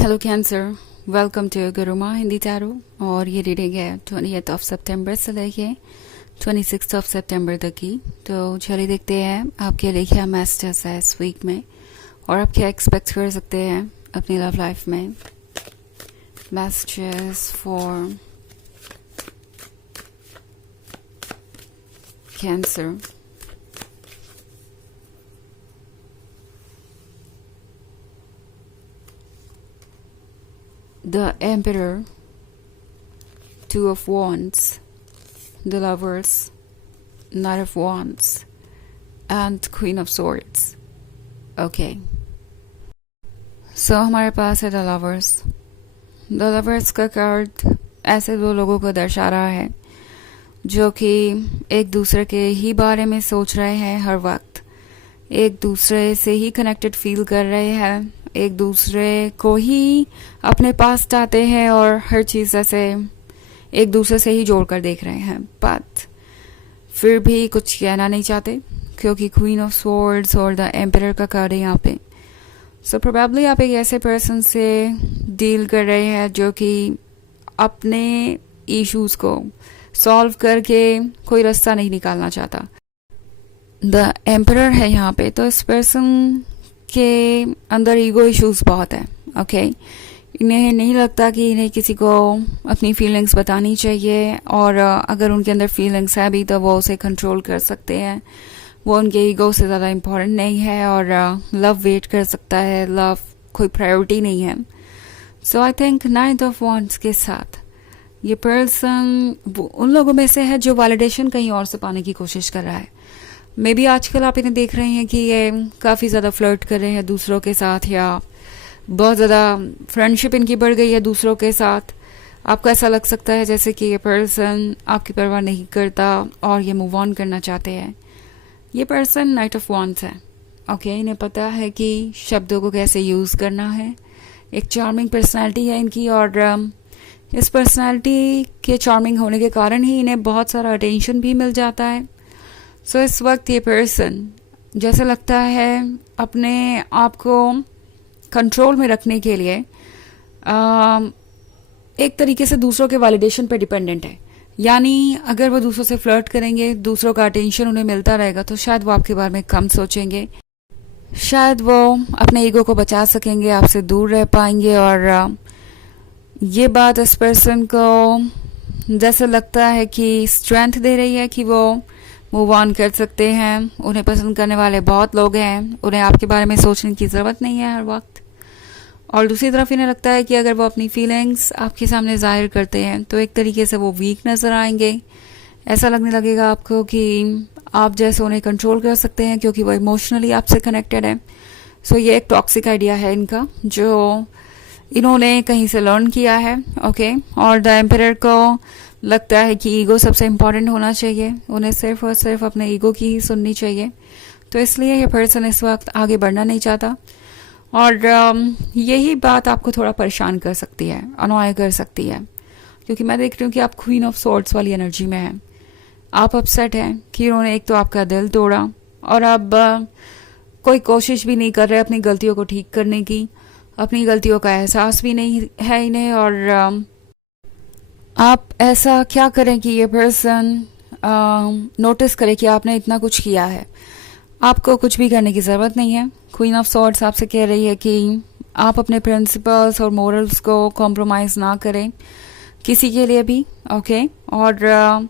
Hello cancer, welcome to Guruma Hindi tarot. और ये reading है 20th ऑफ सितंबर से लेके 26th ऑफ सितंबर तक की। तो चलिए देखते हैं आपके लिए क्या मैसेजेस है इस वीक में और आप क्या एक्सपेक्ट कर सकते हैं अपनी लव लाइफ में। Messages for cancer. The Emperor, Two of Wands, the Lovers, Knight of Wands, and Queen of Swords. Okay. So हमारे पास है The Lovers. The Lovers का कार्ड ऐसे दो लोगों को दर्शा रहा है जो कि एक दूसरे के ही बारे में सोच रहे हैं हर वक्त, एक दूसरे से ही कनेक्टेड फील कर रहे हैं, एक दूसरे को ही अपने पास चाहते हैं और हर चीज़ ऐसे एक दूसरे से ही जोड़ कर देख रहे हैं, बट फिर भी कुछ कहना नहीं चाहते क्योंकि क्वीन ऑफ स्वॉर्ड्स और द एम्परर का कार्ड है यहाँ पे। सो प्रोबेबली आप एक ऐसे पर्सन से डील कर रहे हैं जो कि अपने इश्यूज को सॉल्व करके कोई रास्ता नहीं निकालना चाहता। द एम्परर है यहाँ पे, तो इस पर्सन के अंदर ईगो इश्यूज बहुत है। ओके, इन्हें नहीं लगता कि इन्हें किसी को अपनी फीलिंग्स बतानी चाहिए, और अगर उनके अंदर फीलिंग्स है भी तो वो उसे कंट्रोल कर सकते हैं। वो उनके ईगो से ज़्यादा इम्पोर्टेंट नहीं है और लव वेट कर सकता है, लव कोई प्रायोरिटी नहीं है। So I think knight of wands के साथ ये पर्सन उन लोगों में से है जो वैलिडेशन कहीं और से पाने की कोशिश कर रहा है। मे बी आजकल आप इन्हें देख रहे हैं कि ये काफ़ी ज़्यादा फ्लर्ट कर रहे हैं दूसरों के साथ, या बहुत ज़्यादा फ्रेंडशिप इनकी बढ़ गई है दूसरों के साथ। आपको ऐसा लग सकता है जैसे कि ये पर्सन आपकी परवाह नहीं करता और ये मूव ऑन करना चाहते हैं। ये पर्सन नाइट ऑफ वॉन्ड्स है। ओके, इन्हें पता है कि शब्दों को कैसे यूज़ करना है। एक चार्मिंग पर्सनैलिटी है इनकी, और इस पर्सनैलिटी के चार्मिंग होने के कारण ही इन्हें बहुत सारा अटेंशन भी मिल जाता है। सो इस वक्त ये पर्सन जैसे लगता है अपने आप को कंट्रोल में रखने के लिए एक तरीके से दूसरों के वैलिडेशन पे डिपेंडेंट है। यानी अगर वो दूसरों से फ्लर्ट करेंगे, दूसरों का अटेंशन उन्हें मिलता रहेगा, तो शायद वो आपके बारे में कम सोचेंगे, शायद वो अपने ईगो को बचा सकेंगे, आपसे दूर रह पाएंगे। और ये बात इस पर्सन को जैसे लगता है कि स्ट्रेंथ दे रही है कि वो मूव ऑन कर सकते हैं। उन्हें पसंद करने वाले बहुत लोग हैं, उन्हें आपके बारे में सोचने की ज़रूरत नहीं है हर वक्त। और दूसरी तरफ इन्हें लगता है कि अगर वो अपनी फीलिंग्स आपके सामने जाहिर करते हैं तो एक तरीके से वो वीक नज़र आएंगे। ऐसा लगने लगेगा आपको कि आप जैसे उन्हें कंट्रोल कर सकते हैं क्योंकि वो इमोशनली आपसे कनेक्टेड है। सो ये एक टॉक्सिक आइडिया है इनका जो इन्होंने कहीं से लर्न किया है। ओके, और द एम्परर को लगता है कि ईगो सबसे इम्पॉर्टेंट होना चाहिए, उन्हें सिर्फ और सिर्फ अपने ईगो की ही सुननी चाहिए। तो इसलिए ये पर्सन इस वक्त आगे बढ़ना नहीं चाहता, और यही बात आपको थोड़ा परेशान कर सकती है, अनॉय कर सकती है, क्योंकि मैं देख रही हूँ कि आप क्वीन ऑफ स्वॉर्ड्स वाली एनर्जी में हैं। आप अपसेट हैं कि उन्होंने एक तो आपका दिल तोड़ा और अब कोई कोशिश भी नहीं कर रहे अपनी गलतियों को ठीक करने की, अपनी गलतियों का एहसास भी नहीं है इन्हें। और आप ऐसा क्या करें कि ये पर्सन नोटिस करे कि आपने इतना कुछ किया है। आपको कुछ भी करने की ज़रूरत नहीं है। क्वीन ऑफ स्वॉर्ड्स आपसे कह रही है कि आप अपने प्रिंसिपल्स और मोरल्स को कॉम्प्रोमाइज़ ना करें किसी के लिए भी। ओके, और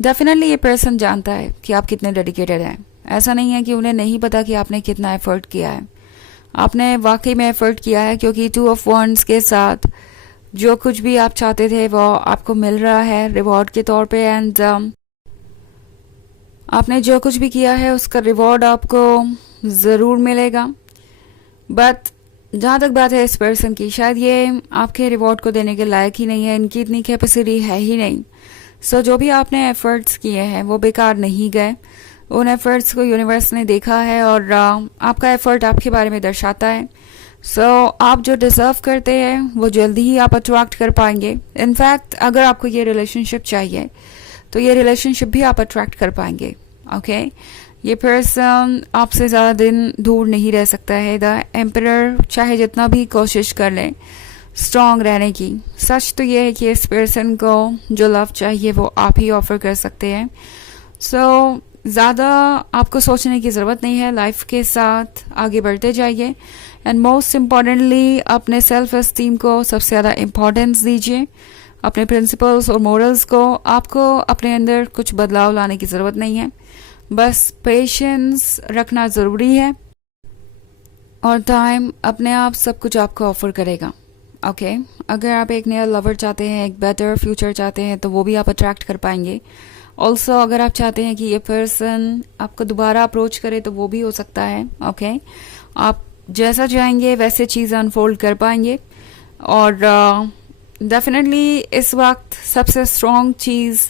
डेफिनेटली ये पर्सन जानता है कि आप कितने डेडिकेटेड हैं। ऐसा नहीं है कि उन्हें नहीं पता कि आपने कितना एफर्ट किया है। आपने वाकई में एफर्ट किया है, क्योंकि टू ऑफ वॉन्ड्स के साथ जो कुछ भी आप चाहते थे वो आपको मिल रहा है रिवॉर्ड के तौर पे। एंड आपने जो कुछ भी किया है उसका रिवॉर्ड आपको ज़रूर मिलेगा। बट जहाँ तक बात है इस पर्सन की, शायद ये आपके रिवॉर्ड को देने के लायक ही नहीं है, इनकी इतनी कैपेसिटी है ही नहीं। सो जो भी आपने एफर्ट्स किए हैं वो बेकार नहीं गए। उन एफर्ट्स को यूनिवर्स ने देखा है और आपका एफर्ट आपके बारे में दर्शाता है। सो आप जो डिज़र्व करते हैं वो जल्दी ही आप अट्रैक्ट कर पाएंगे। इनफैक्ट अगर आपको ये रिलेशनशिप चाहिए तो ये रिलेशनशिप भी आप अट्रैक्ट कर पाएंगे। ओके, ये पर्सन आपसे ज़्यादा दिन दूर नहीं रह सकता है। द एम्परर चाहे जितना भी कोशिश कर ले स्ट्रांग रहने की, सच तो ये है कि इस पर्सन को जो लव चाहिए वो आप ही ऑफर कर सकते हैं। सो ज़्यादा आपको सोचने की ज़रूरत नहीं है, लाइफ के साथ आगे बढ़ते जाइए एंड मोस्ट इम्पॉर्टेंटली अपने सेल्फ एस्टीम को सबसे ज़्यादा इम्पोर्टेंस दीजिए, अपने प्रिंसिपल्स और मोरल्स को। आपको अपने अंदर कुछ बदलाव लाने की ज़रूरत नहीं है, बस पेशेंस रखना ज़रूरी है और टाइम अपने आप सब कुछ आपको ऑफर करेगा। ओके अगर आप एक नया लवर चाहते हैं, एक बेटर फ्यूचर चाहते हैं, तो वो भी आप अट्रैक्ट कर पाएंगे। ऑल्सो अगर आप चाहते हैं कि ये पर्सन आपको दोबारा अप्रोच करे तो वो भी हो सकता है। ओके आप जैसा चाहेंगे वैसे चीज़ अनफोल्ड कर पाएंगे और डेफिनेटली इस वक्त सबसे स्ट्रॉन्ग चीज़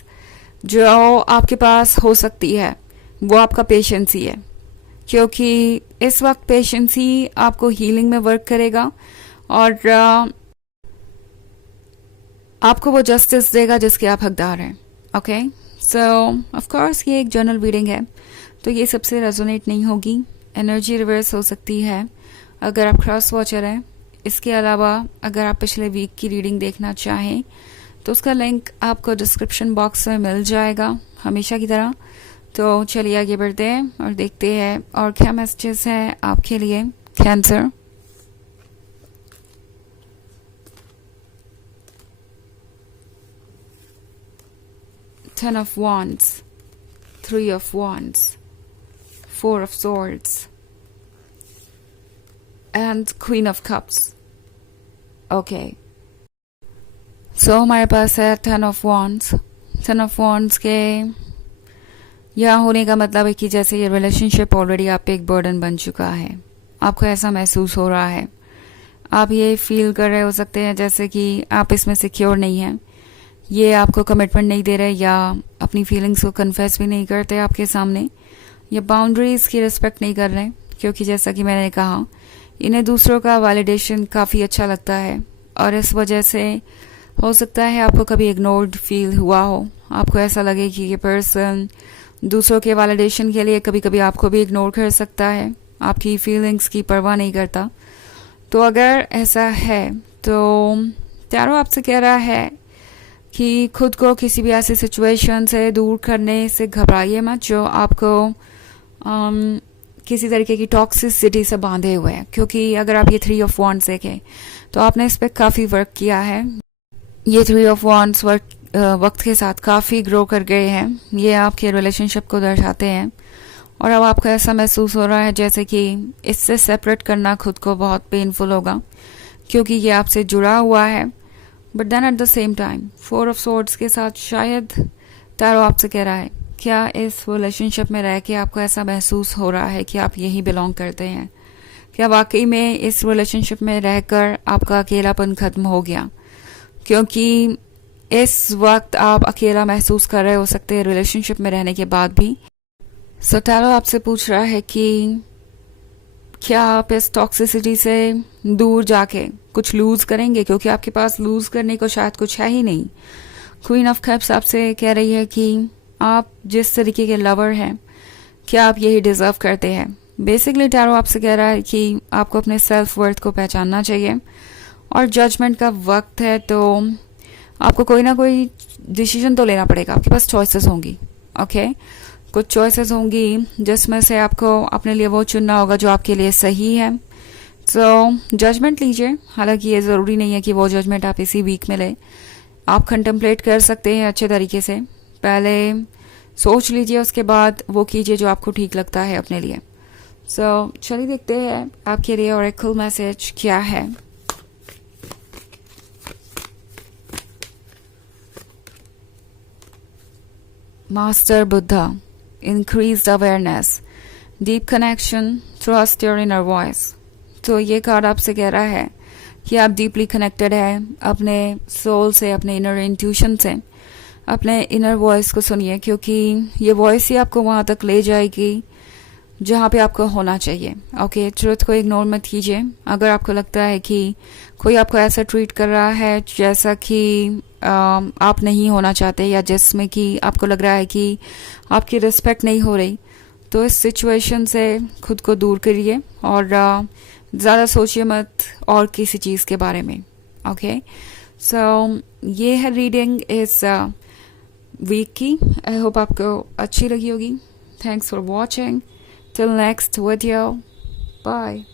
जो आपके पास हो सकती है वो आपका पेशेंस ही है, क्योंकि इस वक्त पेशेंस ही आपको हीलिंग में वर्क करेगा और आपको वो जस्टिस देगा जिसके आप हकदार हैं। ओके सो ऑफ कोर्स ये एक जर्नल रीडिंग है तो ये सबसे रेजोनेट नहीं होगी, एनर्जी रिवर्स हो सकती है अगर आप क्रॉस वॉचर हैं। इसके अलावा अगर आप पिछले वीक की रीडिंग देखना चाहें तो उसका लिंक आपको डिस्क्रिप्शन बॉक्स में मिल जाएगा हमेशा की तरह। तो चलिए आगे बढ़ते हैं और देखते हैं और क्या मैसेजेस हैं आपके लिए cancer. Ten of Wands, Three of Wands, Four of Swords, and Queen of Cups. Okay. So हमारे पास है Ten of Wands. Ten of Wands के यहाँ होने का मतलब है कि जैसे ये रिलेशनशिप ऑलरेडी आप पे एक बर्डन बन चुका है, आपको ऐसा महसूस हो रहा है, आप ये फील कर रहे हो सकते हैं जैसे कि आप इसमें सिक्योर नहीं हैं, ये आपको कमिटमेंट नहीं दे रहे या अपनी फीलिंग्स को कन्फेस भी नहीं करते आपके सामने, या बाउंड्रीज़ की रिस्पेक्ट नहीं कर रहे, क्योंकि जैसा कि मैंने कहा इन्हें दूसरों का वैलिडेशन काफ़ी अच्छा लगता है और इस वजह से हो सकता है आपको कभी इग्नोर्ड फील हुआ हो, आपको ऐसा लगे कि ये पर्सन दूसरों के वैलिडेशन के लिए कभी कभी आपको भी इग्नोर कर सकता है, आपकी फीलिंग्स की परवाह नहीं करता। तो अगर ऐसा है तो टैरो आपसे कह रहा है कि खुद को किसी भी ऐसी सिचुएशन से दूर करने से घबराइए मत जो आपको किसी तरीके की टॉक्सिसिटी से बांधे हुए हैं, क्योंकि अगर आप ये थ्री ऑफ वॉन्ड्स देखें तो आपने इस पर काफ़ी वर्क किया है। ये थ्री ऑफ वॉन्ड्स वक्त के साथ काफ़ी ग्रो कर गए हैं, ये आपके रिलेशनशिप को दर्शाते हैं और अब आपको ऐसा महसूस हो रहा है जैसे कि इससे सेपरेट करना खुद को बहुत पेनफुल होगा, क्योंकि ये आपसे जुड़ा हुआ है। But then at the same time four of swords के साथ शायद टैरो आपसे कह रहा है क्या इस रिलेशनशिप में रह के आपको ऐसा महसूस हो रहा है कि आप यही बिलोंग करते हैं, क्या वाकई में इस रिलेशनशिप में रहकर आपका अकेलापन खत्म हो गया, क्योंकि इस वक्त आप अकेला महसूस कर रहे हो सकते हैं रिलेशनशिप में रहने के बाद भी। सो टैरो आपसे पूछ रहा है कि क्या आप इस टॉक्सिसिटी से दूर जाके कुछ लूज करेंगे, क्योंकि आपके पास लूज करने को शायद कुछ है ही नहीं। क्वीन ऑफ कप्स आपसे कह रही है कि आप जिस तरीके के लवर हैं क्या आप यही डिजर्व करते हैं। बेसिकली टैरो आपसे कह रहा है कि आपको अपने सेल्फ वर्थ को पहचानना चाहिए और जजमेंट का वक्त है, तो आपको कोई ना कोई डिसीजन तो लेना पड़ेगा, आपके पास चॉइसेस होंगी। ओके कुछ चॉइसेस होंगी जिसमें से आपको अपने लिए वो चुनना होगा जो आपके लिए सही है। तो जजमेंट लीजिए, हालांकि ये ज़रूरी नहीं है कि वो जजमेंट आप इसी वीक में लें, आप कंटेम्पलेट कर सकते हैं अच्छे तरीके से, पहले सोच लीजिए उसके बाद वो कीजिए जो आपको ठीक लगता है अपने लिए। सो चलिए देखते हैं आपके लिए ऑरेकल मैसेज क्या है। Master Buddha, increased awareness, deep connection, trust your inner voice। तो ये कार्ड आपसे कह रहा है कि आप डीपली कनेक्टेड है अपने सोल से, अपने इनर इंट्यूशन से। अपने इनर वॉइस को सुनिए, क्योंकि ये वॉइस ही आपको वहाँ तक ले जाएगी जहाँ पे आपको होना चाहिए। ओके ट्रुथ को इग्नोर मत कीजिए। अगर आपको लगता है कि कोई आपको ऐसा ट्रीट कर रहा है जैसा कि आप नहीं होना चाहते, या जिसमें कि आपको लग रहा है कि आपकी रिस्पेक्ट नहीं हो रही, तो इस सिचुएशन से खुद को दूर करिए और ज़्यादा सोचिए मत और किसी चीज़ के बारे में. ओके, सो ये है रीडिंग इस वीक की. आई होप आपको अच्छी लगी होगी. Thanks for watching. Till next video. Bye.